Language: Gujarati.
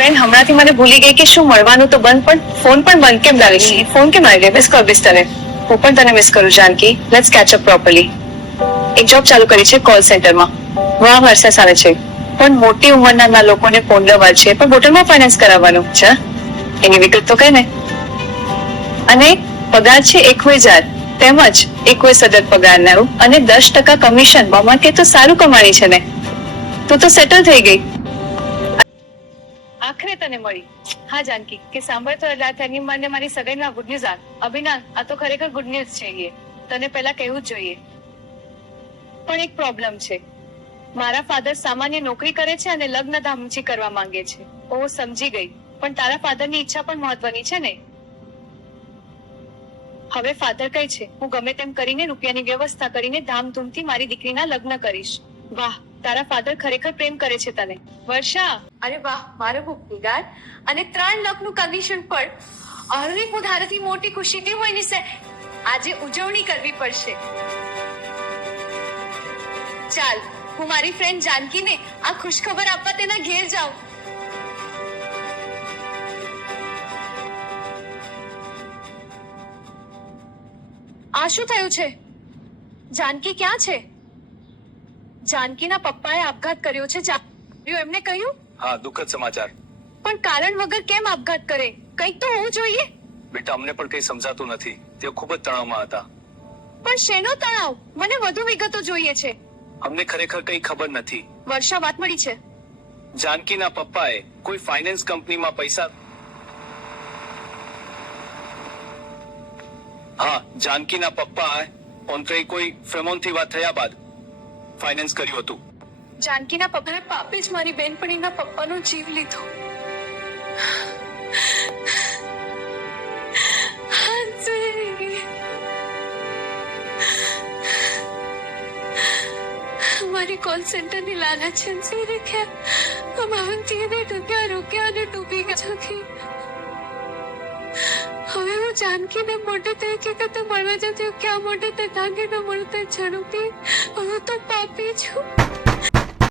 ફ્રેન્ડ હમણાંથી મને ભૂલી ગઈ કે શું મળવાનું તો બંધ, પણ ફોન પણ બંધ કેમ લાગે છે? ફોન કેમ આવી ગયો? મિસ કર બેસ તને. હું પણ તને મિસ કરું Janaki. Let's catch up properly. એક જોબ ચાલુ કરી છે કોલ સેન્ટરમાં. વાહ વર્ષા સારે છે, પણ મોટી ઉંમરના લોકોને ફોન લેવા છે, પણ બોટલમાં ફાઇનાન્સ કરાવવાનું છે. એની વિગત તો કહે ને. અને પગાર છે 21,000, તેમજ 21,000 પગારનારું અને 10% કમિશન. મામા કે તો સારું કમાણી છે ને. તું તો સેટલ થઈ ગઈ. આખરે તને મળી. હા જાનકી, કે સાંભળ તો તેની મને મારી સગાઈના ગુડ ન્યૂઝ અભિનાન, આ તો ખરેખર ગુડ ન્યૂઝ છે. તને પહેલા કહેવું જ જોઈએ. પણ એક પ્રોબ્લેમ છે. મારા ફાધર સામાન્ય નોકરી કરે છે અને લગ્ન ધામચી કરવા માંગે છે. ઓ સમજી ગઈ, પણ તારા ફાધરની ઈચ્છા પણ મહત્વની છે ને. હવે ફાધર કહે છે હું ગમે તેમ કરીને રૂપિયાની વ્યવસ્થા કરીને ધામધૂમથી મારી દીકરીના લગ્ન કરીશ. વાહ, તારા ફાધર ખરેખર પ્રેમ કરે છે તને. વર્ષા, અરે વાહ, મારો પગાર અને 3 લાખનું કમિશન પણ. અરે હું ધારાથી મોટી ખુશીથી હોય ને સે આજે ઉજવણી કરવી પડશે. ચાલ, હું મારી ફ્રેન્ડ જાનકીને આ ખુશખબર આપવા તેના ઘેર જાઉં. આ શું થયું છે? જાનકી ક્યાં છે? જાનકીના પપ્પાએ આપઘાત કર્યો છે. એમને કહ્યું? હા, દુઃખદ સમાચાર. પણ કારણ વગર કેમ આપઘાત કરે? કંઈક તો હોવું જોઈએ. બેટા, અમને પણ કંઈ સમજાતું નથી. તેઓ ખૂબ જ તણાવમાં હતા. પણ શેનો તણાવ? મને વધુ વિગતો જોઈએ છે. અમને ખરેખર કંઈ ખબર નથી. વર્ષા, વાત મળી છે. જાનકીના પપ્પાએ કોઈ ફાઇનાન્સ કંપનીમાં પૈસા. હા, જાનકીના પપ્પાએ ઓનકઈ કોઈ ફ્રેમોનથી વાત થયા બાદ ફાઇનાન્સ કર્યું હતું. જાનકીના પપ્પાએ પાપે જ મારી બેનપણીના પપ્પાનો જીવ લીધો. મારી કોલ સેન્ટરની લાલચ છંસી રાખ્યા. અવંતીને રોક્યા અને ડૂબી ગઈ. હવે હું જાનકીને મોઢે તે હકીકત મળવા જતી ક્યાં મોઢે તે ધાગે ન મળતે જાણું કે હું તો પાપી છું.